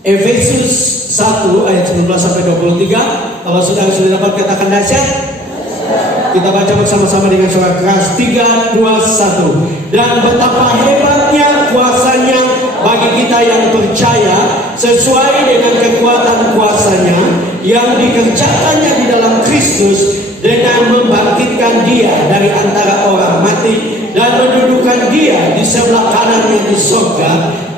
Efesus 1 ayat 19 sampai 23. Kalau sudah dapat katakan dahsyat. Kita baca bersama-sama dengan suara keras. 3, 2, 1. Dan betapa hebatnya kuasanya bagi kita yang percaya, sesuai dengan kekuatan kuasanya yang dikerjakannya di dalam Kristus, dengan membangkitkan dia dari antara orang mati dan mendudukan dia di sebelah kanannya di surga,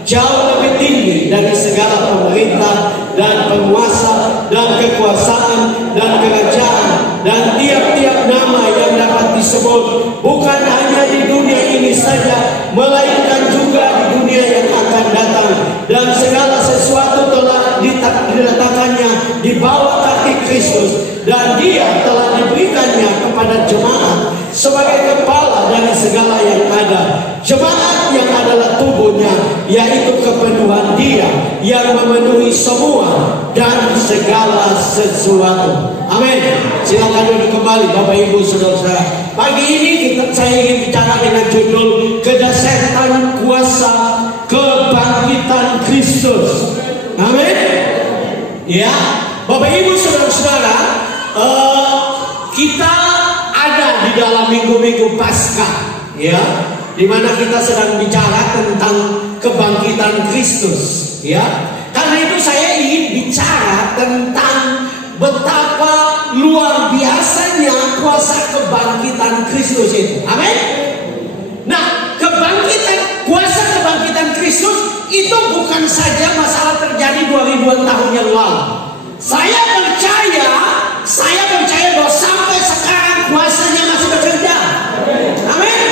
jauh lebih tinggi dari segala pemerintah dan penguasa dan kekuasaan dan kerajaan dan tiap-tiap nama yang dapat disebut, bukan hanya di dunia ini saja, melainkan juga di dunia yang akan datang. Dan segala sesuatu telah diletakkannya di bawah kaki Kristus, dan dia telah diberikannya kepada jemaat sebagai kepala dari segala yang ada. Jemaat yang adalah tubuhnya, yaitu kepenuhan dia yang memenuhi semua dan segala sesuatu. Amin. Silakan duduk kembali Bapak Ibu Saudara-saudara. Pagi ini saya ingin bicara dengan judul kedahsyatan kuasa kebangkitan Kristus. Amin. Ya, Bapak Ibu Saudara-saudara, kita ada di dalam minggu-minggu Paskah, ya, di mana kita sedang bicara tentang kebangkitan Kristus, ya. Karena itu saya ingin bicara tentang betapa luar biasanya kuasa kebangkitan Kristus itu. Amin. Nah, kuasa kebangkitan Kristus itu bukan saja masalah terjadi 2000 tahun yang lalu. Saya percaya bahwa sampai sekarang kuasanya masih bekerja. Amin.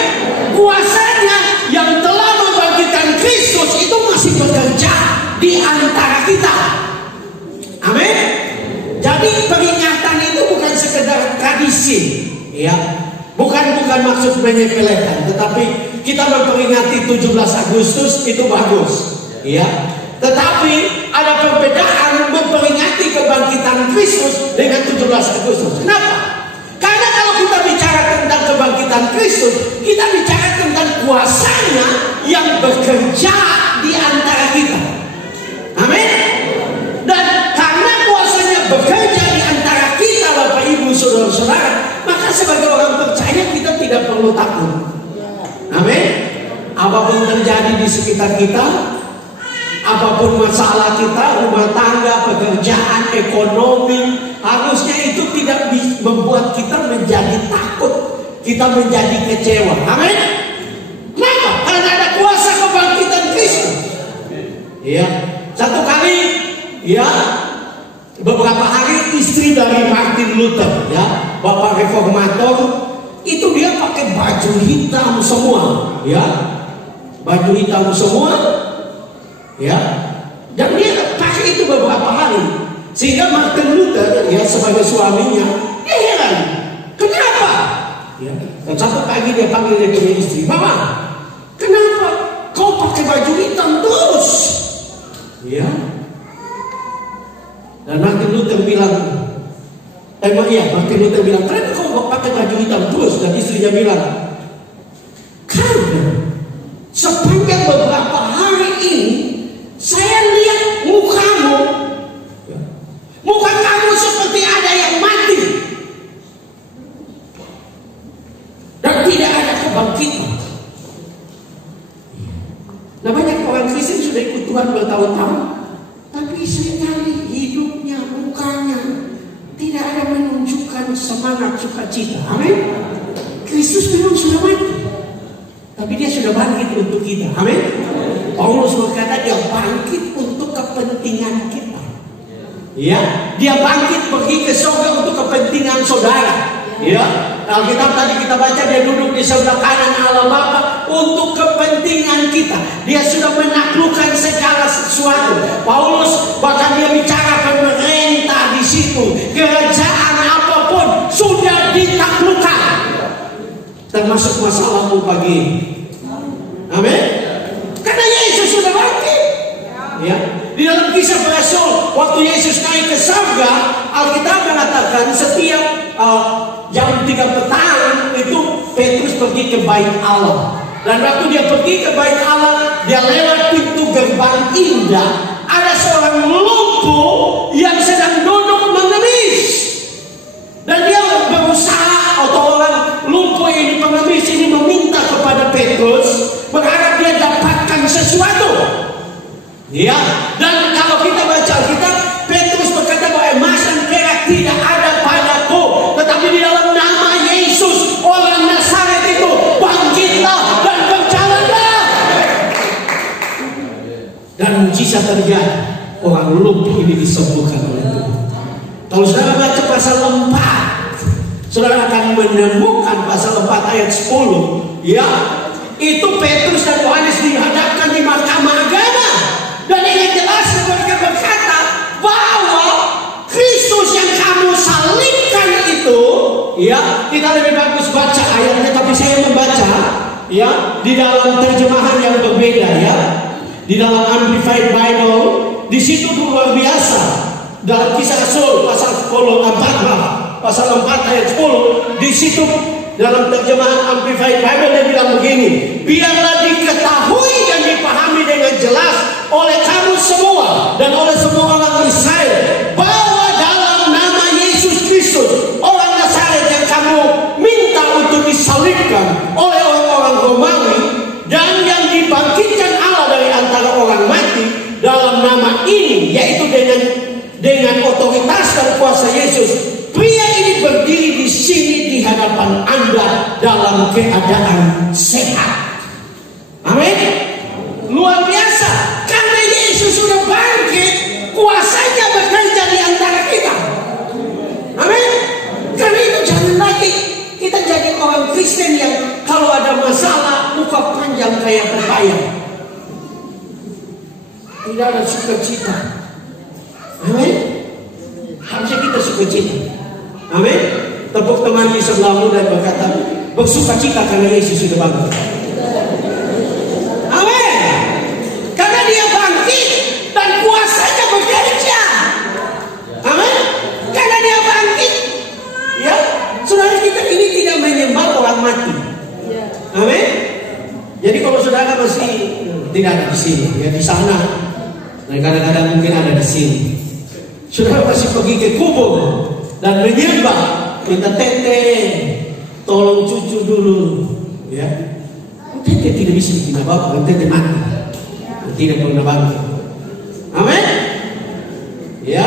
Kuasanya yang telah membangkitkan Kristus itu masih bekerja di antara kita. Amin. Jadi peringatan itu bukan sekedar tradisi, ya. Bukan maksud menyepelekan, tetapi kita memperingati 17 Agustus itu bagus, ya. Tetapi ada perbedaan memperingati kebangkitan Kristus dengan 17 Agustus. Kenapa? Karena kalau kita bicara tentang kebangkitan Kristus, kita bicara tentang kuasanya yang bekerja di antara kita. Amin. Dan karena kuasanya bekerja di antara kita, Bapak Ibu Saudara-saudara, maka sebagai orang percaya kita tidak perlu takut. Amin. Apapun terjadi di sekitar kita, apapun masalah kita, rumah tangga, pekerjaan, ekonomi, harusnya itu tidak membuat kita menjadi takut, kita menjadi kecewa. Amin. Kenapa? Karena ada kuasa kebangkitan Kristus. Ya, satu kali, ya, beberapa hari istri dari Martin Luther, ya, bapak reformator, itu dia pakai baju hitam semua, ya, baju hitam semua, ya, dan dia pakai itu beberapa hari, sehingga Martin Luther, ya, sebagai suaminya, dia heran, kenapa? Ya, dan satu pagi dia panggil dia punya istri, "Mama, kenapa kau pakai baju hitam terus?" Ya. Dan Martin Luther bilang, Martin Luther bilang, "Kenapa kau pakai baju hitam terus?" Dan istrinya bilang, "Karena sepanjang beberapa hari ini saya lihat mukamu seperti ada yang mati dan tidak ada kebangkitan." Nah, banyak orang Kristen sudah ikut Tuhan bertahun-tahun, tapi seringkali hidupnya, mukanya tidak ada menunjukkan semangat sukacita. Amin. Kristus memang sudah mati, tapi dia sudah bangkit untuk kita. Amin. Paulus berkata dia bangkit untuk kepentingan kita. Ya, dia bangkit pergi ke surga untuk kepentingan saudara. Ya, Alkitab tadi kita baca dia duduk di sebelah kanan Allah Bapa untuk kepentingan kita. Dia sudah menaklukkan segala sesuatu. Paulus bahkan dia bicara pemerintah di situ, kerajaan apapun sudah ditaklukkan, termasuk masalahmu pagi ini. Amin. Karena Yesus sudah bangkit. Ya. Di dalam Kisah Para Rasul, waktu Yesus naik ke surga, Alkitab mengatakan setiap jam 3 petang itu Petrus pergi ke bait Dan waktu dia pergi ke bait Allah, dia lewat pintu gerbang indah. Ada seorang lumpuh yang sedang duduk mengemis. Dan dia berusaha, atau orang lumpuh ini, pengemis ini meminta kepada Petrus, berharap dia dapatkan sesuatu. Ya, dan kalau kita baca Alkitab, Petrus berkata bahwa emas dan perak tidak ada padaku, tetapi di dalam nama Yesus orang Nazaret itu, bangkitlah dan berjalanlah. Dan mujizat terjadi, orang lumpuh ini disembuhkan oleh Tuhan. Kalau saudara baca pasal 4, saudara akan menemukan pasal 4 ayat 10. Ya, itu Petrus dan Yohanes dihadapkan di mahkamah agama. Dan yang jelas mereka berkata bahwa Kristus yang kamu salibkan itu, ya, kita lebih bagus baca ayatnya, tapi saya membaca, ya, di dalam terjemahan yang berbeda, ya, di dalam Amplified Bible. Di situ luar biasa. Dalam Kisah Rasul pasal 4 ayat 10, di situ dalam terjemahan Amplified Bible dia bilang begini, biarlah diketahui dan dipahami dengan jelas oleh kamu semua dan oleh semua orang Israel bahwa dalam nama Yesus Kristus orang Nazaret yang kamu minta untuk disalibkan oleh orang-orang Romawi dan yang dibangkitkan Allah dari antara orang mati, dalam nama ini, yaitu dengan otoritas dan kuasa Yesus, pria ini berdiri di sini di hadapan Anda dalam keadaan sehat. Amin. Luar biasa. Karena Yesus sudah bangkit, kuasanya bekerja di antara kita. Amin. Karena itu jangan lagi kita jadi orang Kristen yang kalau ada masalah muka panjang kayak pepaya. Tidak ada sukacita. Amin. Harusnya kita sukacita. Amin. Tepuk tangan di sebelahmu dan berkata, bersukacita karena Yesus sudah bangkit. Amin. Karena dia bangkit dan kuasanya bekerja. Amin. Karena dia bangkit, ya, saudara, kita ini tidak menyembah orang mati. Amin. Jadi kalau saudara masih tidak ada di sini, ya di sana, dan kadang-kadang mungkin ada di sini, saudara masih pergi ke kubur dan menyembah, minta tete, tolong cucu dulu, ya. Tete tidak bisa dipindah bapak, tete mati, tidak pernah bangkit. Amin. Ya,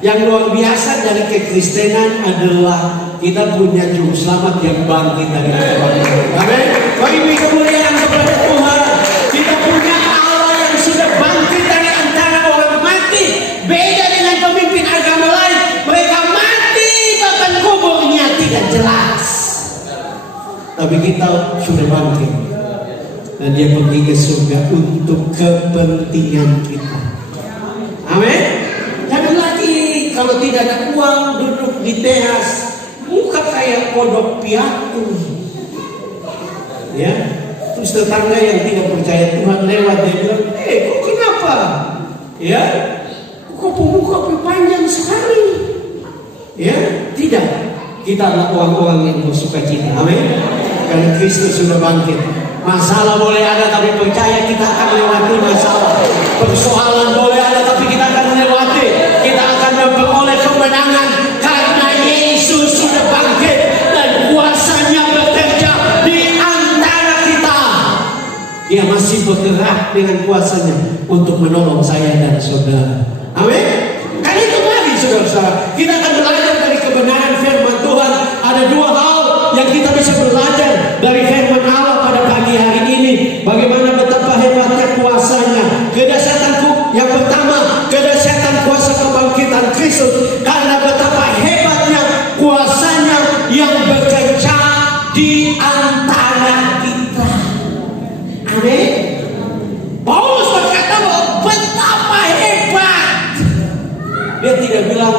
yang luar biasa dari kekristenan adalah kita punya juru selamat yang bangkit dari kematian. Amin. Bagi kemuliaan kepada Tuhan, kita punya Allah yang sudah bangkit dari antara orang mati. Beda dengan pemimpin agama lain, mereka mati bahkan kuburnya tidak jelas. Tapi kita sudah bangkit dan dia pergi ke surga untuk kepentingan kita. Amin. Jangan lagi kalau tidak ada uang duduk di teras, muka kayak kodok piatu. Ya, terus tetangga yang tidak percaya Tuhan lewat, dia bilang, kok kenapa? Ya, kok muka panjang sekali? Ya, tidak. Kita adalah orang-orang yang bersukacita. Amin. Karena Kristus sudah bangkit. Masalah boleh ada, tapi percaya kita akan lewati masalah. Persoalan boleh ada, tapi kita akan melewati. Kita akan memperoleh kemenangan karena Yesus sudah bangkit dan kuasanya bekerja di antara kita. Dia masih bergerak dengan kuasanya untuk menolong saya dan saudara. Amin. Karena itu mari saudara-saudara, kita akan belajar dari kebenaran firman Tuhan. Ada dua hal yang kita bisa belajar dari firman Allah pada pagi hari ini. Bagaimana betapa hebatnya kuasanya. Yang pertama, kedahsyatan kuasa kebangkitan Kristus. Karena betapa hebatnya kuasanya yang bekerja di antara kita. Amin. Paulus berkata bahwa betapa hebat. Dia tidak bilang,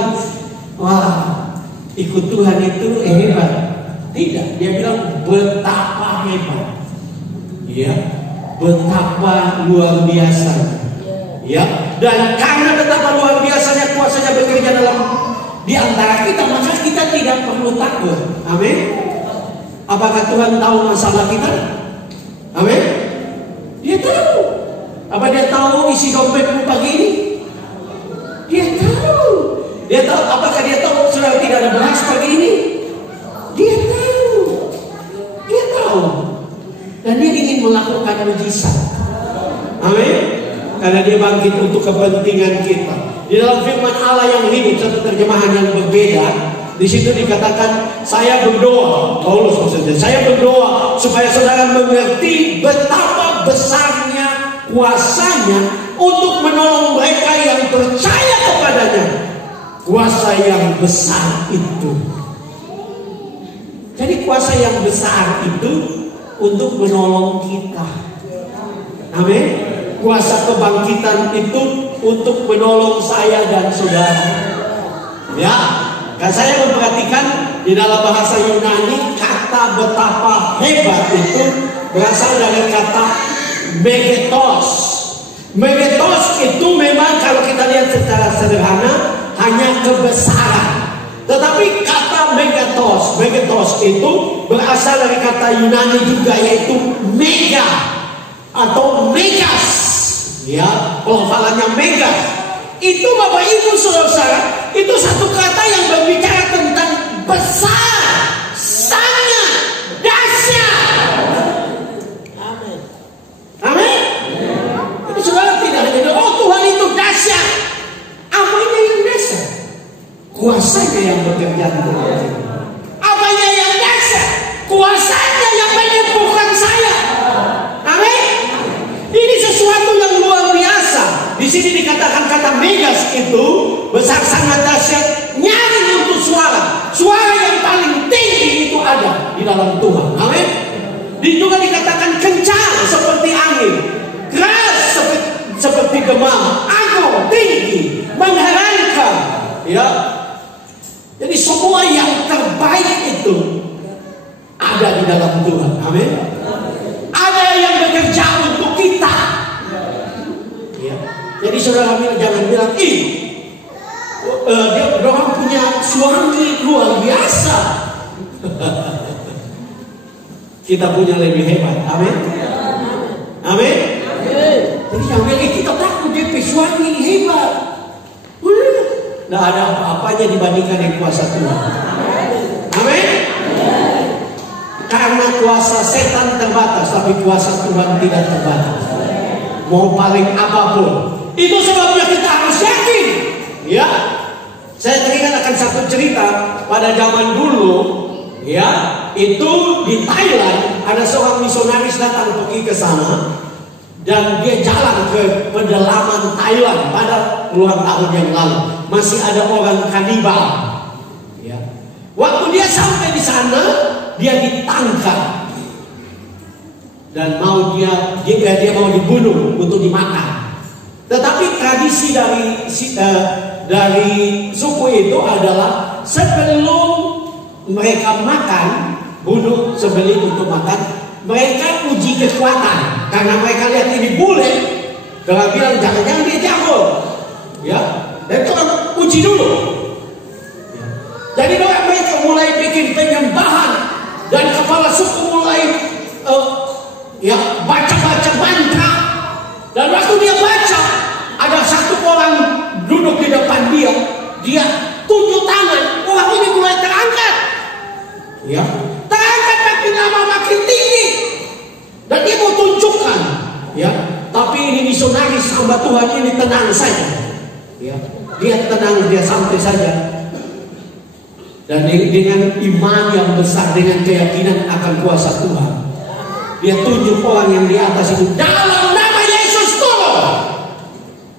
wah, ikut Tuhan itu hebat. Tidak, dia bilang betapa hebat. Ya, betapa luar biasa. Ya, dan karena betapa luar biasanya kuasanya bekerja di antara kita, maka kita tidak perlu takut. Amin. Apakah Tuhan tahu masalah kita? Amin. Dia tahu. Apa dia tahu isi dompetmu pagi ini? tahu, apakah dia tahu saudara tidak ada beras pagi ini? Dia tahu. Dia tahu. Dan dia ingin melakukan mujizat. Amin. Karena dia bangkit untuk kepentingan kita. Di dalam firman Allah yang hidup, satu terjemahan yang berbeda, di situ dikatakan, saya berdoa, Paulus maksudnya, saya berdoa supaya saudara mengerti betapa besarnya kuasanya untuk menolong mereka yang percaya kepadanya. Kuasa yang besar itu. Jadi kuasa yang besar itu untuk menolong kita. Amin. Kuasa kebangkitan itu untuk menolong saya dan saudara. Ya, kan saya memperhatikan di dalam bahasa Yunani kata betapa hebat itu berasal dari kata megetos. Megetos itu memang kalau kita lihat secara sederhana hanya kebesaran. Tetapi kata megetos itu berasal dari kata Yunani juga, yaitu mega atau megas. Ya, pelafalannya mega. Itu Bapak Ibu Saudara, itu satu kata yang berbicara tentang besar, sangat dahsyat. Amin. Amin. Jadi saudara tidak hanya oh Tuhan itu dahsyat. Apanya yang dahsyat? Kuasanya yang bekerja di dalam kita. Apanya yang dahsyat? Kuasanya yang menyembuhkan saya. Amin. Ini sesuatu yang luar biasa. Di sini dikatakan kata megas itu besar, sangat dahsyat, nyaring untuk suara. Suara yang paling tinggi itu ada di dalam Tuhan. Amin. Di juga dikatakan kencang seperti angin, keras seperti demam, agung, tinggi, mengherankan. Ya. Jadi semua yang terbaik itu ada di dalam Tuhan. Amin. Ada yang bekerja untuk kita. Ya. Jadi saudara jangan bilang, dia orang punya suami luar biasa. Kita punya lebih hebat. Amin. Amin. Jadi jangan bilang kita takut dia suami hebat. Tidak ada apa-apanya dibandingkan dengan kuasa Tuhan. Amin. Karena kuasa setan terbatas, tapi kuasa Tuhan tidak terbatas. Mau paling apapun. Itu sebabnya kita harus yakin. Ya. Saya teringat akan satu cerita pada zaman dulu. Ya. Itu di Thailand ada seorang misionaris datang pergi ke sana. Dan dia jalan ke pedalaman Thailand pada puluhan tahun yang lalu. Masih ada orang kanibal. Ya. Waktu dia sampai di sana, dia ditangkap dan dia mau dibunuh untuk dimakan. Tetapi tradisi dari suku itu adalah sebelum mereka makan, bunuh sembelih untuk makan, mereka uji kekuatan. Karena mereka lihat ini bule, kalau bilang jangan-jangan dia jago, ya, dan itu uji dulu. Ya. Jadi mereka mulai bikin penyembahan dan kepala suku mulai baca-baca mantra. Dan waktu dia baca, ada satu orang duduk di depan dia tunjuk tangan, orang ini mulai terangkat. Ya, terangkat tapi nama makin tinggi. Dan dia mau tunjukkan, ya. Tapi ini misionaris hamba Tuhan ini tenang saja, ya. Dia tenang, dia santai saja. Dan dengan iman yang besar, dengan keyakinan akan kuasa Tuhan, dia tunjuk orang yang di atas itu, dalam nama Yesus turun.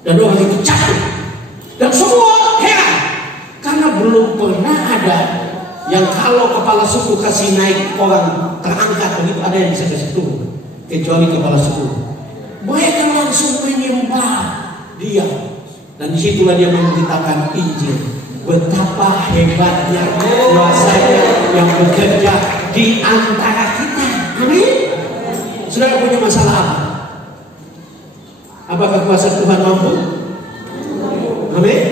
Dan orang itu jatuh. Dan semua heran, karena belum pernah ada yang kalau kepala suku kasih naik orang terangkat begitu, ada yang bisa kasih turun. Kecuali kepala suku. Mereka langsung menyembah dia. Dan disitulah dia memberitakan Injil. Betapa hebatnya kuasanya yang bekerja di antara kita. Amin. Saudara punya masalah apa? Apakah kuasa Tuhan mampu? Amin.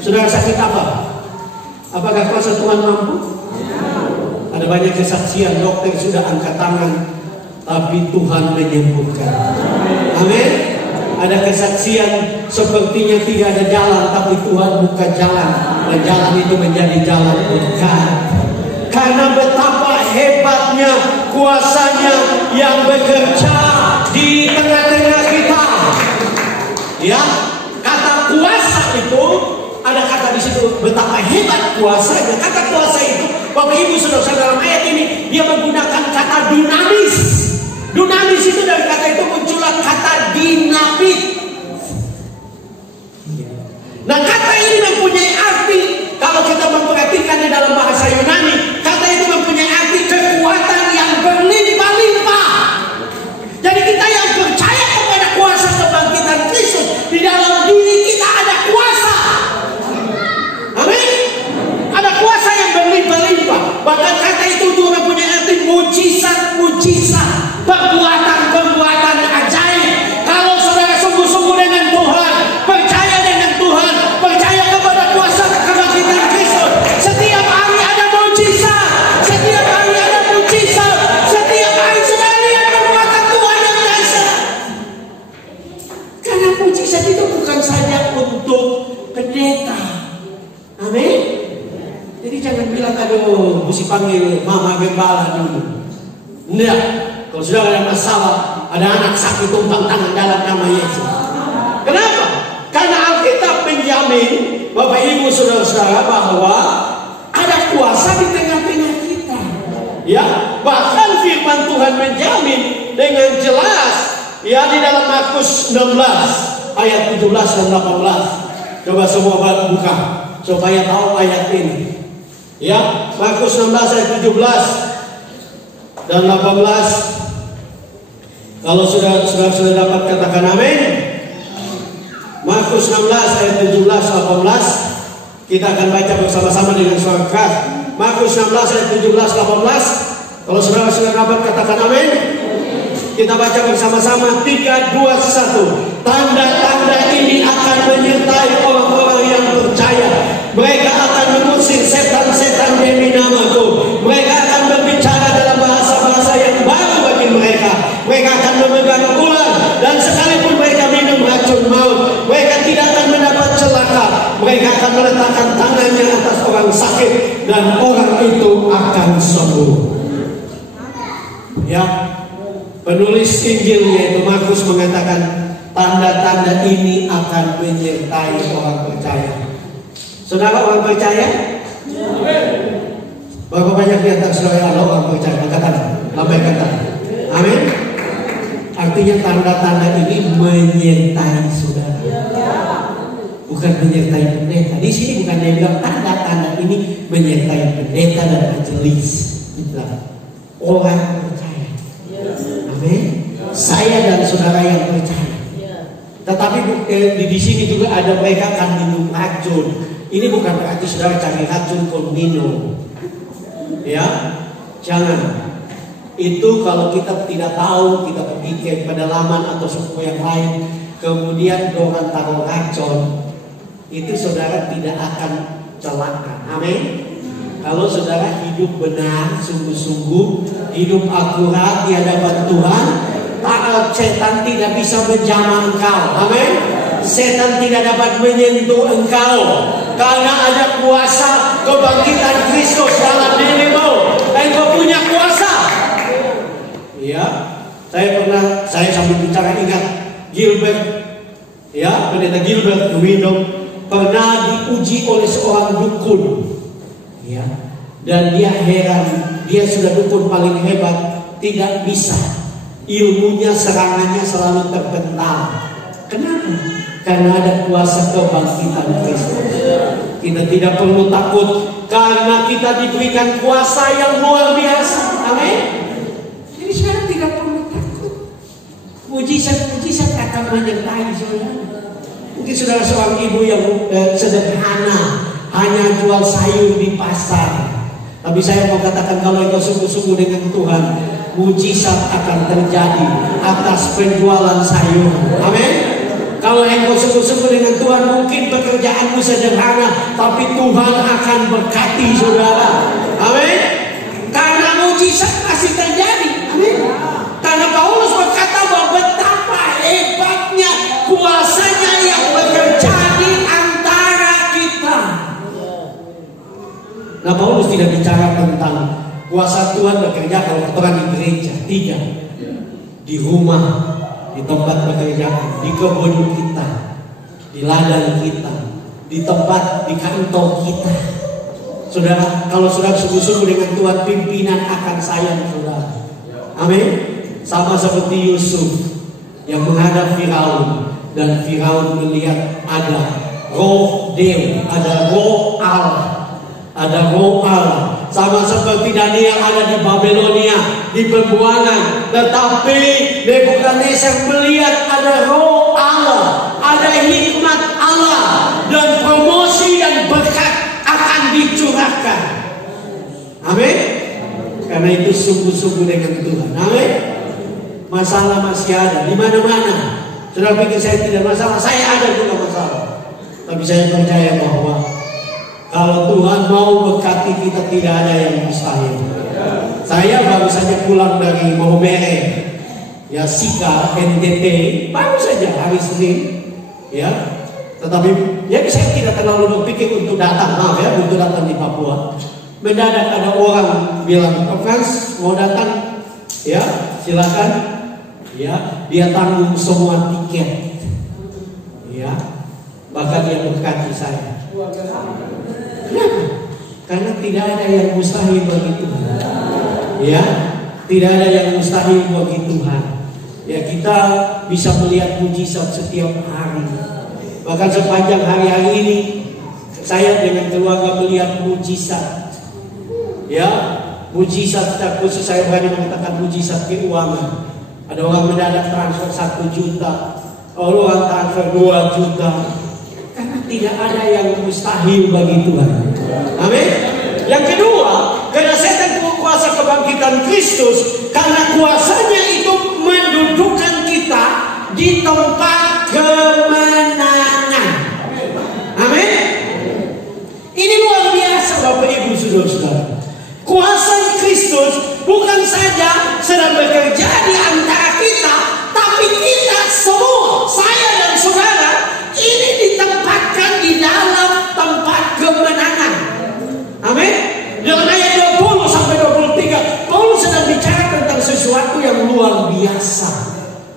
Saudara sakit apa? Apakah kuasa Tuhan mampu? Ada banyak kesaksian, dokter sudah angkat tangan, tapi Tuhan menyembuhkan. Amin. Ada kesaksian sepertinya tidak ada jalan, tapi Tuhan buka jalan, dan jalan itu menjadi jalan berkat. Karena betapa hebatnya kuasanya yang bekerja di tengah-tengah kita. Ya, kata kuasa itu ada kata di situ, betapa hebat kuasanya. Kata kuasa itu, Bapak Ibu Saudara-saudara, dalam ayat ini dia menggunakan kata dinamis. Dinamis itu dari kata itu muncullah kata dinamit. Nah, kata ini mempunyai arti, kalau kita memperhatikan di dalam bahasa Yunani, kata itu mempunyai arti kekuatan yang berlimpah-limpah. Jadi kita yang percaya kepada kuasa kebangkitan Kristus, di dalam diri kita ada kuasa. Amin. Ada kuasa yang berlimpah-limpah. Bahkan kata itu juga mempunyai arti mujizat-mujizat, perbuatan-perbuatan ajaib. Kalau saudara sungguh-sungguh dengan Tuhan, percaya dengan Tuhan, percaya kepada kuasa kebangkitan Kristus, setiap hari ada mujizat, setiap hari ada mujizat, setiap hari saudara lihat perbuatan Tuhan yang dahsyat. Karena mujizat itu bukan saja untuk pendeta. Amin. Jadi jangan bilang, aduh, mesti panggil mama gembala dulu. Enggak. Kalau sudah ada masalah, ada anak sakit, tumpang tangan dalam nama Yesus. Kenapa? Karena Alkitab menjamin, Bapak Ibu Saudara-saudara, bahwa ada kuasa di tengah-tengah kita. Ya, bahkan firman Tuhan menjamin dengan jelas, ya, di dalam Markus 16 ayat 17 dan 18. Coba semua buka supaya tahu ayat ini. Ya, Markus 16 ayat 17 dan 18. Kalau sudah dapat katakan amin. Markus 16 ayat 17 18. Kita akan baca bersama-sama dengan suara keras. Markus 16 ayat 17 18. Kalau sudah dapat katakan amin. Kita baca bersama-sama 3 2 1. Tanda-tanda ini akan menyertai orang-orang yang percaya. Mereka akan mengusir setan-setan demi namaku. Mereka akan berbicara dalam bahasa-bahasa yang baru bagi mereka. Mereka akan memegang ular, dan sekalipun mereka minum racun maut, mereka tidak akan mendapat celaka. Mereka akan meletakkan tangannya atas orang sakit, dan orang itu akan sembuh. Ya, penulis Injil yaitu Markus mengatakan tanda-tanda ini akan menyertai orang percaya. Saudara orang percaya? Berapa banyak di antara saudara orang percaya? Katakan, lambaikan tangan. Amin. Artinya tanda-tanda ini menyertai saudara, bukan menyertai pendeta. Di sini bukan dia bilang tanda-tanda ini menyertai pendeta dan majelis. Orang percaya. Amin. Saya dan saudara yang percaya. Tetapi di sini juga ada mereka akan minum racun. Ini bukan berarti saudara cari racun pun minum. Ya, jangan. Itu kalau kita tidak tahu, kita pergi ke pedalaman atau suku yang lain, kemudian orang taruh racun, itu saudara tidak akan celaka. Amin. Kalau saudara hidup benar, sungguh-sungguh, hidup akurat di hadapan Tuhan, setan tidak bisa menjamah engkau. Amin. Setan tidak dapat menyentuh engkau, karena ada kuasa kebangkitan Kristus dalam dirimu. Engkau punya kuasa. Ya, saya sambil bicara ingat Gilbert, ya, pendeta Gilbert Windom pernah diuji oleh seorang dukun, ya, dan dia heran, dia sudah dukun paling hebat, tidak bisa, ilmunya serangannya selalu terpental. Kenapa? Karena ada kuasa kebangkitan Kristus. Kita tidak perlu takut, karena kita diberikan kuasa yang luar biasa. Amin. Sekarang tidak perlu takut. Mujizat-mujizat akan menyertai saudara. Mungkin saudara seorang ibu yang sederhana, hanya jual sayur di pasar. Tapi saya mau katakan, kalau engkau sungguh-sungguh dengan Tuhan, mujizat akan terjadi atas penjualan sayur. Amin. Kalau engkau sungguh-sungguh dengan Tuhan, mungkin pekerjaanmu sederhana, tapi Tuhan akan berkati saudara. Amin. Karena mujizat masih terjadi. Amin. Karena Paulus berkata bahwa betapa hebatnya Nah, Paulus tidak bicara tentang kuasa Tuhan bekerja kalau orang di gereja, tidak. Di rumah, di tempat bekerja, di kebun kita, di ladang kita, di tempat, di kantor kita. Saudara, kalau saudara sungguh-sungguh dengan Tuhan, pimpinan akan sayang saudara. Amin. Sama seperti Yusuf yang menghadap Firaun, dan Firaun melihat ada roh Dewa, ada roh Allah. Ada roh Allah. Sama seperti Daniel ada di Babelonia, di pembuangan. Tetapi Nebukadnezar melihat ada roh Allah, ada hikmat Allah, dan promosi dan berkat akan dicurahkan. Amin. Karena itu sungguh-sungguh dengan Tuhan. Amin. Masalah masih ada di mana-mana. Sudah pikir saya tidak masalah, saya ada juga masalah. Tapi saya percaya bahwa kalau Tuhan mau berkati kita, tidak ada yang mustahil. Saya baru saja pulang dari Maumere, ya, Sika, NTT, baru saja hari Senin, ya. Tetapi ya saya tidak terlalu berpikir untuk datang, maaf ya, untuk datang di Papua. Mendadak ada orang bilang, Pak Frans mau datang, ya, silakan, ya, dia tanggung semua tiket, ya, bahkan dia berkati saya. Kenapa? Karena tidak ada yang mustahil bagi Tuhan. Ya, tidak ada yang mustahil bagi Tuhan. Ya, kita bisa melihat mujizat setiap hari. Bahkan sepanjang hari-hari ini saya dengan keluarga melihat mujizat. Ya, mujizat khusus saya berani mengatakan mujizat keuangan. Ada orang mendadak transfer 1 juta, orang transfer 2 juta. Karena tidak ada yang mustahil bagi Tuhan. Amin. Yang kedua, karena setan kuasa kebangkitan Kristus, karena kuasanya itu mendudukkan kita di tempat kemenangan. Amin. Ini luar biasa Bapak Ibu saudara-saudara. Kuasa Kristus bukan saja sedang bekerja di antara kita, tapi kita semua, saya dan saudara, ini ditempatkan di dalam tempat kemenangan. Amin. Dalam ayat 20 sampai 23, Paulus sedang bicara tentang sesuatu yang luar biasa.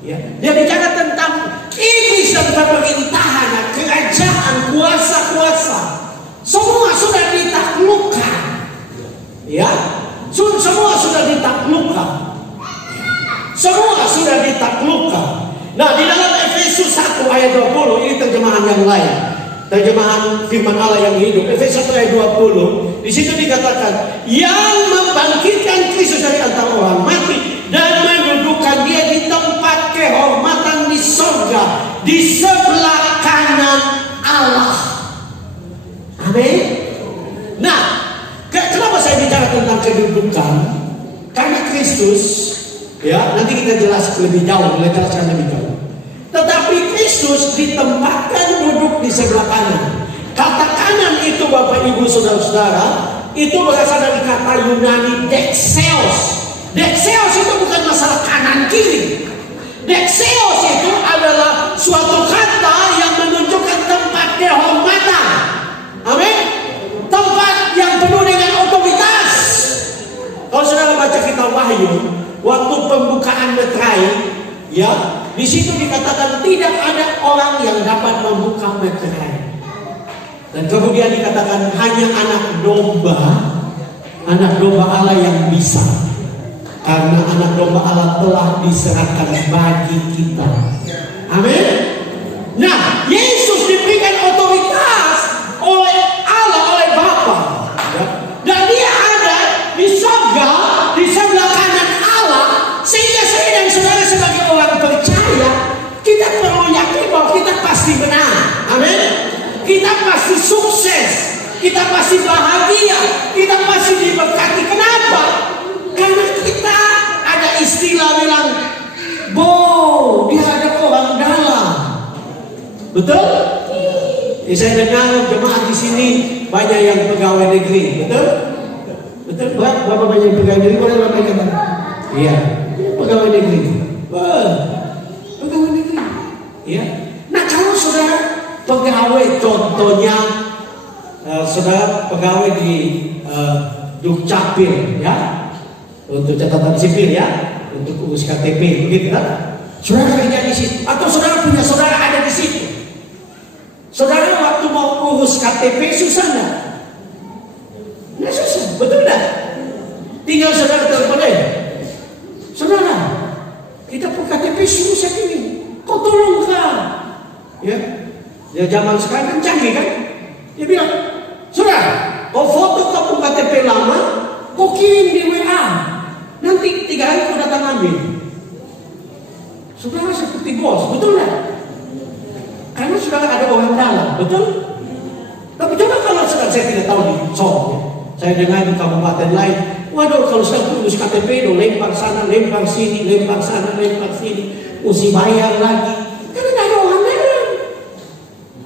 Ya. Dia bicara tentang iblis dan pemerintahan, kerajaan, kuasa-kuasa. Semua sudah ditaklukkan. Ya, semua sudah ditaklukkan. Semua sudah ditaklukkan. Nah, di dalam Efesus 1 ayat 20, ini terjemahan yang lain. Terjemahan firman Allah yang hidup. Efesus 1 ayat 20, di situ dikatakan, yang membangkitkan Kristus dari antara orang mati dan mendudukkan dia di tempat kehormatan di surga, di sebelah kanan Allah. Amin. Nah, kenapa saya bicara tentang kedudukan? Karena Kristus, ya, nanti kita jelas lebih jauh, jelaskan lebih jauh. Tetapi Kristus ditempatkan duduk di sebelah kanan. Kata kanan itu Bapak Ibu Saudara-saudara, itu berasal dari kata Yunani dexeos. Dexeos itu bukan masalah kanan kiri. Dexeos itu adalah suatu kata yang menunjukkan tempat kehormatan. Amin. Tempat yang penuh dengan otoritas. Kalau saudara baca kitab Wahyu, waktu pembukaan meterai, ya, di situ dikatakan tidak ada orang yang dapat membuka meterai. Dan kemudian dikatakan hanya anak domba Allah yang bisa. Karena anak domba Allah telah diserahkan bagi kita. Amin. Nah, Yesus diberikan otoritas oleh Allah, oleh Bapa. Dan dia ada di surga, di sebelah kanan Allah. Sehingga saya dan saudara sebagai orang percaya, kita perlu yakin bahwa kita pasti menang. Amin. Kita pasti sukses, kita pasti bahagia, kita pasti diberkati. Kenapa? Karena kita ada istilah bilang, dia ada orang dalam. Betul? Ya, saya dengar jemaat di sini banyak yang pegawai negeri, betul? Betul? Berapa banyak pegawai negeri? Boleh Bapak katakan? Iya, pegawai negeri. Pegawai negeri. Ya. Nah, kalau saudara pegawai, contohnya saudara pegawai di Dukcapil ya, untuk catatan sipil ya, untuk urus KTP begitu kan? Saudara kerja di situ, atau saudara punya saudara ada di situ. Saudara waktu mau urus KTP susah nggak? Nggak susah, betul nggak? Tinggal saudara telepon aja. Saudara, kita pun KTP susah ini, kau tolong kan? Ya zaman sekarang kan canggih kan? Dia bilang, saudara, kau foto kau KTP lama, kau kirim di WA. Nanti 3 hari kau datang ambil. Saudara seperti bos, betul nggak? Karena saudara ada orang dalam, betul? Tapi coba kalau saudara, saya tidak tahu di Solo, saya dengar di kabupaten lain, waduh kalau saya urus KTP, lempar sana, lempar sini, lempar sana, lempar sini, mesti bayar lagi. Karena nggak ada orang dalam,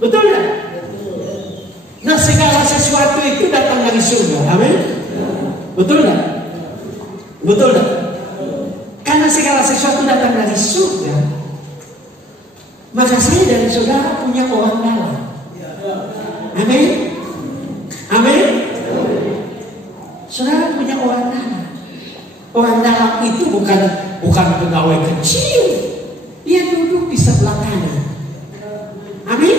betul nggak? Nah segala sesuatu itu datang dari surga, amin? Betul nggak? Betul nggak? Karena segala sesuatu datang dari surga, maka saya dan saudara punya orang dalam. Amin? Amin? Saudara punya orang dalam. Orang dalam itu bukan pegawai kecil. Dia duduk di sebelah kanan. Amin?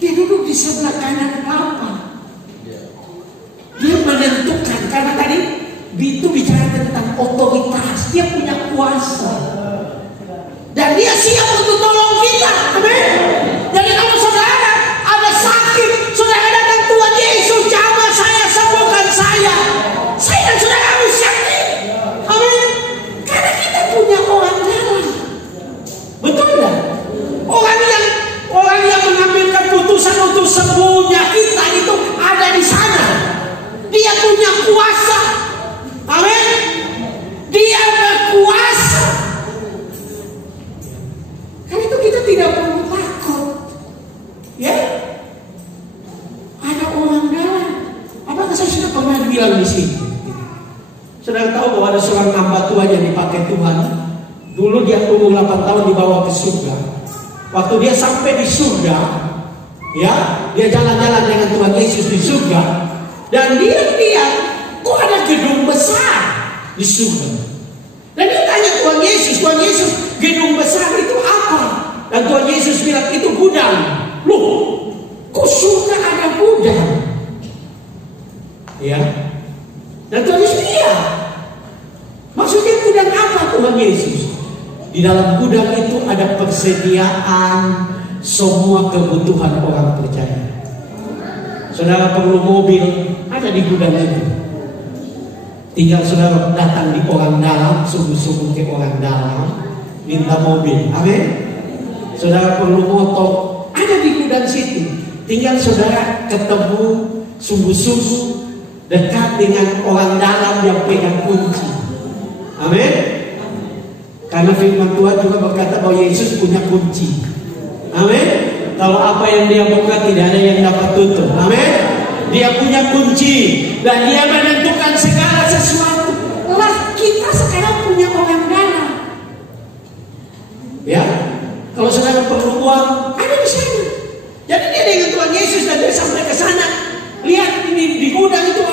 Dia duduk di sebelah kanan Bapa. Dia menentukan, karena tadi itu bicara tentang otoritas. Dia punya kuasa. Dan dia siap untuk tolong kita. Amin. Jadi kalau saudara ada sakit, saudara datang Tuhan Yesus, jamah saya, sembuhkan saya. Saya dan saudara harus yakin. Amin. Karena kita punya orang dalam. Betul tidak? Orang yang mengambil keputusan untuk sembuhnya kita itu ada di sana. Dia punya kuasa. Amin. Dia berkuasa. Karena itu kita tidak perlu takut. Ya. Ada orang dalam. Apakah saya sudah pernah bilang di sini? Saudara tahu bahwa ada seorang hamba Tuhan yang dipakai Tuhan. Dulu dia umur 8 tahun dibawa ke surga. Waktu dia sampai di surga, ya, dia jalan-jalan dengan Tuhan Yesus di surga, dan dia lihat kok ada gedung besar di surga. Dan dia tanya Tuhan Yesus, gedung besar itu apa? Dan Tuhan Yesus bilang itu gudang. Loh, kok surga ada gudang? Ya. Dan Tuhan Yesus iya. Maksudnya gudang apa Tuhan Yesus? Di dalam gudang itu ada persediaan semua kebutuhan orang percaya. Saudara perlu mobil, ada di gudang itu. Tinggal saudara datang di orang dalam, sungguh-sungguh ke orang dalam, minta mobil. Amin. Saudara perlu motor, ada di gudang situ. Tinggal saudara ketemu sungguh-sungguh dekat dengan orang dalam yang pegang kunci. Amin. Karena firman Tuhan juga berkata bahwa Yesus punya kunci. Amin. Kalau apa yang dia buka tidak ada yang dapat tutup. Amin. Dia punya kunci dan dia menentukan segala sesuatu. Lah kita sekarang punya orang dalam. Ya. Kalau saudara perlu uang, ada di sana. Jadi dia dengan Tuhan Yesus dan dia sampai ke sana. Lihat ini di gudang itu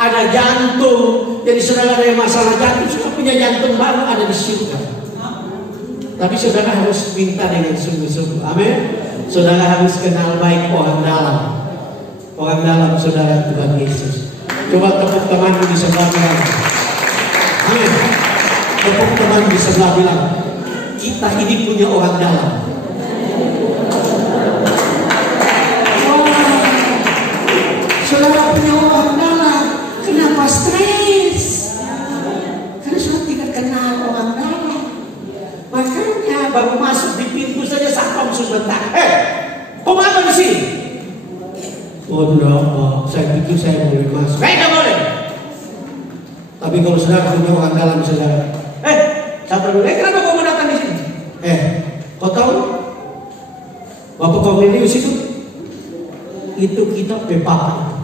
ada jantung. Jadi saudara ada yang masalah jantung, sudah punya jantung baru ada di surga. Tapi saudara harus minta dengan sungguh-sungguh. Amin. Saudara harus kenal baik orang dalam. Orang dalam saudara Tuhan Yesus. Coba tepuk tangan di sebelah bilang. Amin. Tepuk tangan di sebelah bilang. Kita ini punya orang dalam. Saudara punya orang dalam. Kenapa stres? Karena sudah tidak kenal orang dalam. Makanya baru masuk di pintu saja satpam sebentar. Kok apa di sini? Oh tidak, saya pikir saya boleh masuk. Tidak boleh. Tapi kalau saudara punya orang dalam saudara, sabar dulu. Kenapa kau mau datang di sini? Kau tahu? Bapak Cornelius itu kita pepapa.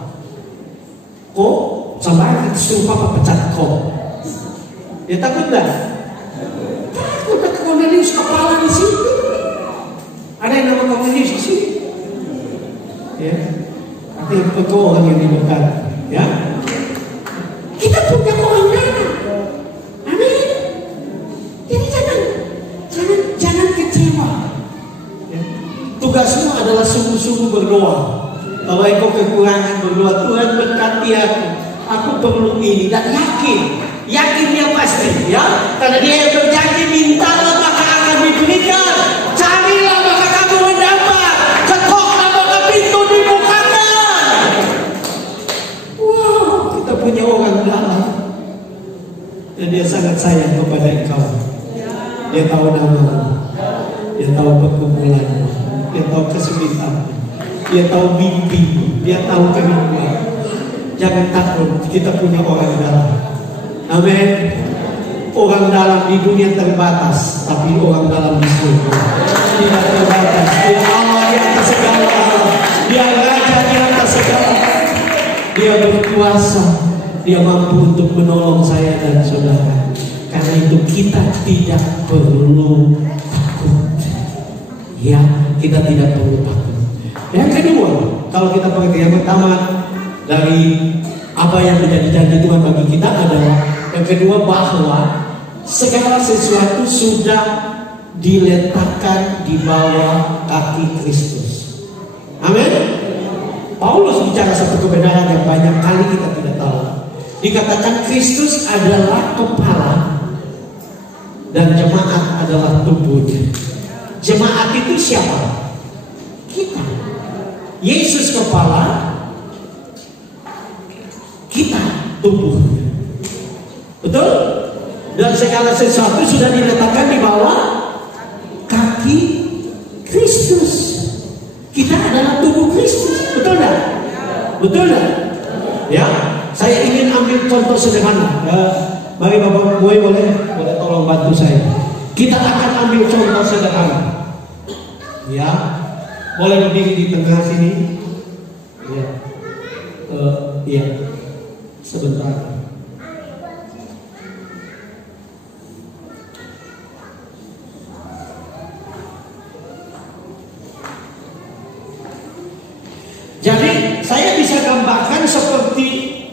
Kok sampai suruh papa pecat kau? Dia takut nggak? Cornelius kepala di sini. Ada yang nama Cornelius di sini. Ya. Tapi kau orang yang dibuka. Ya, kita punya kewenangan. Amin. Jadi jangan kecewa. Ya. Tugasmu adalah sungguh-sungguh berdoa. Kalau engkau kekurangan, berdoa, Tuhan berkati aku. Aku perlu ini, dan yakinnya pasti, ya. Karena Dia yang berjanji, mintalah maka akan diberikan, carilah maka kamu mendapat, ketoklah maka pintu dibukakan. Wow, kita punya orang dalam, dan Dia sangat sayang kepada engkau. Dia tahu namamu, Dia tahu pergumulanmu, Dia tahu kesulitanmu, Dia tahu mimpi, Dia tahu kerinduan. Jangan takut, kita punya orang dalam. Amin. Orang dalam di dunia terbatas, tapi orang dalam di surga tidak terbatas. Dia Allah di atas segala Allah, Dia Raja di atas segala. Dia berkuasa, Dia mampu untuk menolong saya dan saudara. Karena itu kita tidak perlu takut. Ya, kita tidak perlu takut. Yang kedua, kalau kita pergi yang pertama dari apa yang menjadi janji Tuhan bagi kita adalah yang kedua, bahwa segala sesuatu sudah diletakkan di bawah kaki Kristus. Amin. Paulus bicara satu kebenaran yang banyak kali kita tidak tahu. Dikatakan Kristus adalah kepala dan jemaat adalah tubuhnya. Jemaat itu siapa? Kita. Yesus kepala, kita tubuhnya. Betul? Dan segala sesuatu sudah diletakkan di bawah kaki Kristus. Kita adalah tubuh Kristus. Betul tak? Betul tak? Ya. Saya ingin ambil contoh sederhana. Ya. Mari Bapak boleh tolong bantu saya. Kita akan ambil contoh sederhana. Ya. Boleh berdiri di tengah sini. Ya. Ya. Sebentar. Jadi saya bisa gambarkan seperti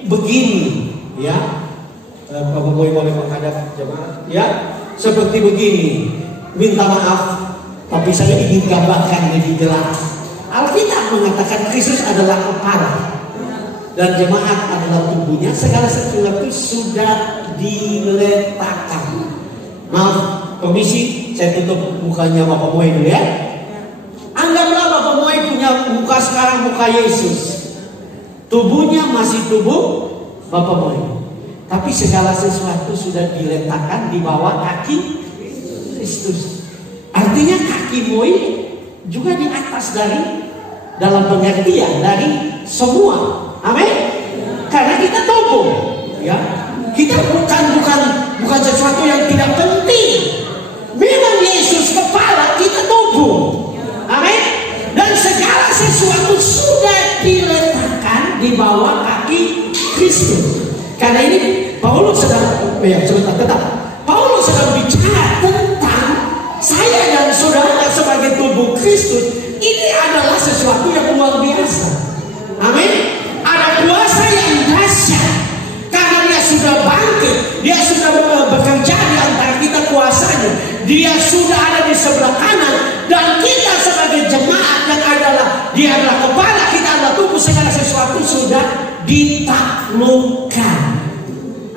begini, ya. Bapak boleh menghadap jemaat, ya. Seperti begini. Minta maaf, tapi saya ingin gambarkan lebih jelas. Alkitab mengatakan Kristus adalah kepala dan jemaat adalah tubuhnya. Segala sesuatu sudah diletakkan. Maaf, permisi, saya tutup mukanya Bapak Moy dulu ya. Anggaplah Bapak Moy punya muka sekarang muka Yesus. Tubuhnya masih tubuh Bapak Moy. Tapi segala sesuatu sudah diletakkan di bawah kaki Kristus. Artinya kaki Moy juga di atas dari, dalam pengertian dari semua. Amin. Karena kita tubuh, ya. Kita bukan sesuatu yang tidak penting. Memang Yesus kepala, kita tubuh. Amin. Dan segala sesuatu sudah diletakkan di bawah kaki Kristus. Karena ini Paulus sedang Paulus sedang bicara tentang saya dan saudara sebagai tubuh Kristus. Ini adalah sesuatu yang luar biasa. Amin. Ada kuasa yang dahsyat. Karena Dia sudah bangkit, Dia sudah bekerja di antara kita kuasanya. Dia sudah ada di sebelah kanan, dan kita sebagai jemaat yang Dia adalah kepala, kita adalah tubuh. Segala sesuatu sudah ditaklukkan.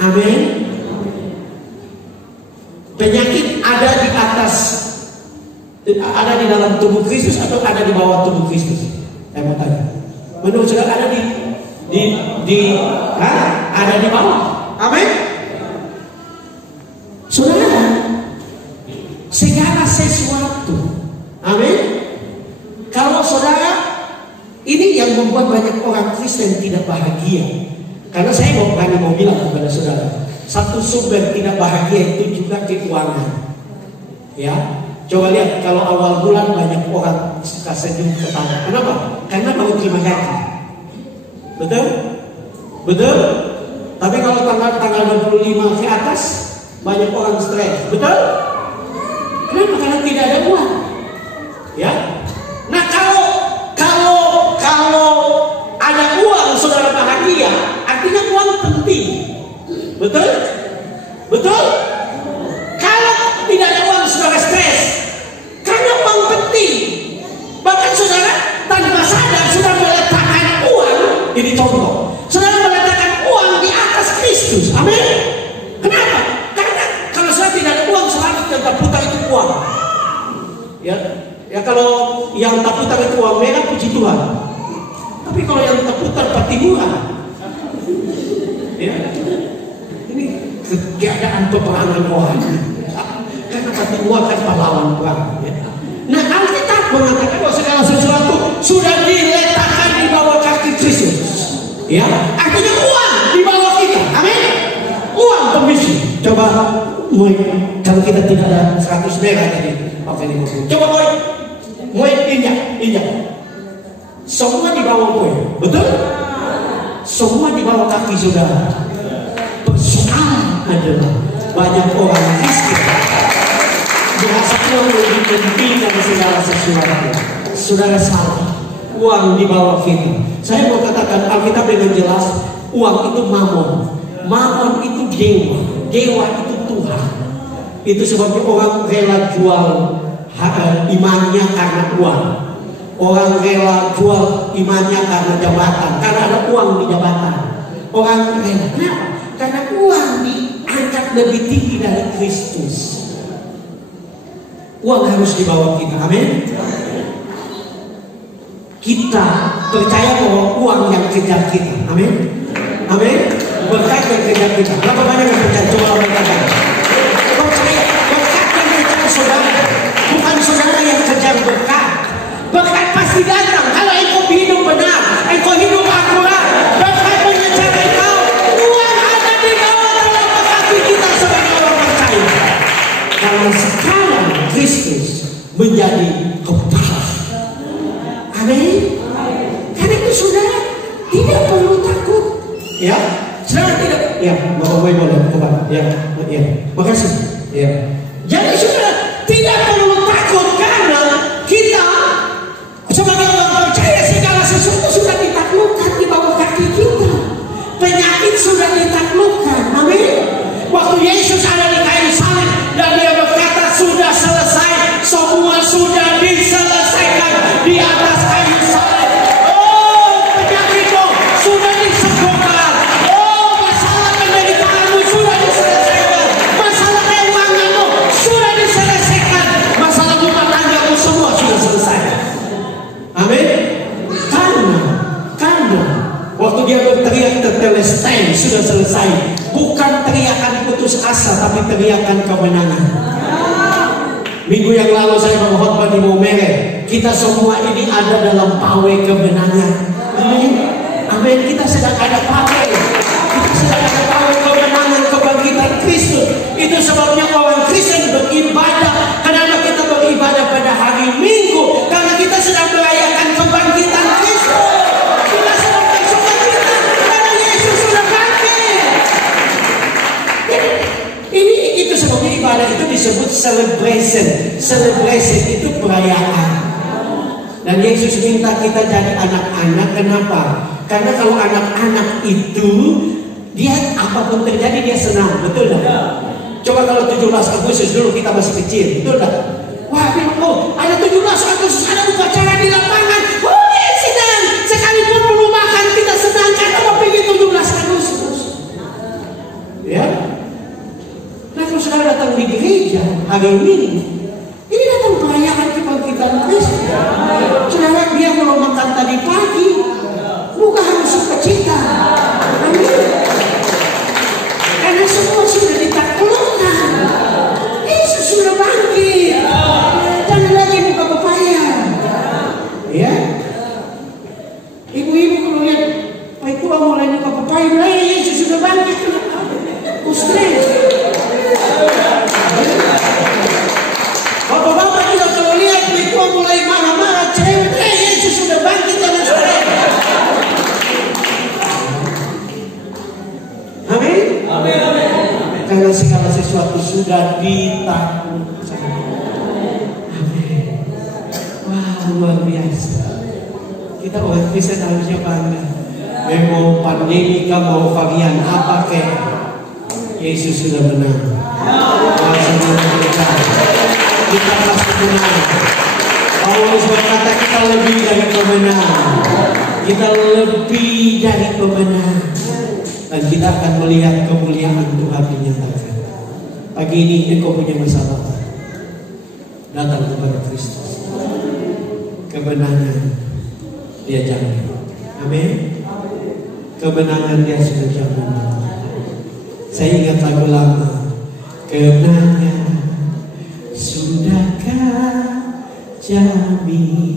Amin. Penyakit ada di atas, ada di dalam tubuh Kristus atau ada di bawah tubuh Kristus? Saya mau tanya. Menurut saudara ada ada di bawah. Amin. Saudara, segala sesuatu. Amin. Kalau saudara, ini yang membuat banyak orang Kristen tidak bahagia. Karena saya mau bilang kepada saudara, satu sumber tidak bahagia itu juga keuangan. Ya, coba lihat kalau awal bulan banyak orang suka senyum ketawa. Kenapa? Karena mau terima gaji. Betul? Betul? Tapi kalau tanggal 25 ke atas banyak orang stres. Betul? Kenapa? Karena tidak ada uang. Ya. Nah kalau ada uang saudara bahagia, Ini contoh. Saudara meletakkan uang di atas Kristus. Amin. Kenapa? Karena kalau saya tidak ada uang, selalu yang terputar itu uang. Ya kalau yang terputar itu uang merah, puji Tuhan. Tapi kalau yang terputar pertimbangan, ya, ini keadaan peperangan rohani. Karena pertimbangan kan pahlawan perang. Ya. Nah, Alkitab mengatakan bahwa segala sesuatu sudah diletakkan di bawah kaki Kristus. Ya, artinya uang di bawah kita. Amin. Uang permisi. Coba, kalau kita tidak ada 100 merah tadi, pakai 50. Coba mau injak. Semua di bawah gue, betul? Semua di bawah kaki saudara. Persoalan adalah banyak orang miskin merasa uang lebih penting dari segala sesuatu. Saudara salah. Uang di bawah kita. Saya mau katakan Alkitab dengan jelas, uang itu mamon. Mamon itu dewa. Dewa itu Tuhan. Itu sebabnya orang rela jual imannya karena uang. Orang rela jual imannya karena jabatan, karena ada uang di jabatan. Orang rela. Kenapa? Karena uang diangkat lebih tinggi dari Kristus. Uang harus dibawa kita. Amin. Kita percaya bahwa uang yang kejar kita. Amin. Amin. Berkat yang kejar kita. Berapa banyak yang percaya? Coba berkata. Percaya berkat yang kejar saudara. Bukan saudara yang kejar berkat. Berkat pasti datang. Kalau engkau hidup benar, engkau hidup akurat, berkat mengejar engkau. Uang ada di bawah telapak kaki kita sebagai orang percaya. Karena sekarang Kristus menjadi kepala. Amin. Karena itu saudara tidak perlu takut. Ya, saudara tidak. Ya, boleh. Ya. Makasih. Ya. Jadi saudara tidak perlu takut karena kita sebagai orang percaya segala sesuatu sudah ditaklukkan di bawah kaki kita. Penyakit sudah ditaklukkan. Amin. Waktu Yesus ada di kayu salib dan dia berkata sudah selesai, semua sudah diselesaikan di atas kayu salib. Oh, penyakitmu sudah disembuhkan. Oh, masalah penderitaanmu sudah diselesaikan. Masalah keuanganmu sudah diselesaikan. Masalah rumah tanggamu semua sudah selesai. Amin. Karena waktu dia berteriak tetelestai sudah selesai. Bukan teriakan putus asa, tapi teriakan kemenangan. Minggu yang lalu saya mengkhotbah di Maumere. Kita semua ini ada dalam pawai kemenangan. Amin. Amin. Kita sedang ada pawai. Kita sedang ada pawai kemenangan kebangkitan Kristus. Itu sebabnya orang Kristen beribadah. Kenapa kita beribadah pada hari Minggu? Karena kita sedang merayakan kebangkitan Kristus. Kita sedang bersukacita karena Yesus sudah bangkit. Itu sebabnya ibadah itu disebut celebration. Celebration itu perayaan. Dan Yesus minta kita jadi anak-anak. Kenapa? Karena kalau anak-anak itu dia apapun terjadi dia senang, betul tak? Coba kalau 17 Agustus dulu kita masih kecil, betul tak? Wah, ada 17 Agustus ada upacara di lapangan. Oh, ya senang. Sekalipun belum makan kita senang karena mau pergi 17 Agustus. Ya. Nah, kalau saudara datang di gereja hari ini datang perayaan kebangkitan Kristus. Saudara dia belum makan tadi pagi, bukan harus sukacita. Amin. Karena semua sudah ditaklukkan. Yesus sudah bangkit. Jangan lagi buka pepaya. Ya. Ibu-ibu kalau lihat Pak Tua mulai buka pepaya, Yesus sudah bangkit. Usai. Bapak-bapak juga kalau lihat Pak Tua mulai marah-marah, cewek, Yesus sudah bangkit dan usai. Amin. Amin. Karena segala sesuatu sudah ditaklukkan. Amin. Wah, luar biasa. Kita orang Kristen harusnya bangga. Mau pandemi, mau varian apa kek, Yesus sudah menang. Kita pasti menang. Paulus berkata kita lebih dari kemenangan. Kita lebih dari pemenang. Dan kita akan melihat kemuliaan Tuhan dinyatakan. Pagi ini engkau punya masalah, datang kepada Kristus. Kemenangan Dia jamin. Amin. Kemenangan Dia sudah jamin. Saya ingat lagu lama. Kemenangan sudahkah jamin.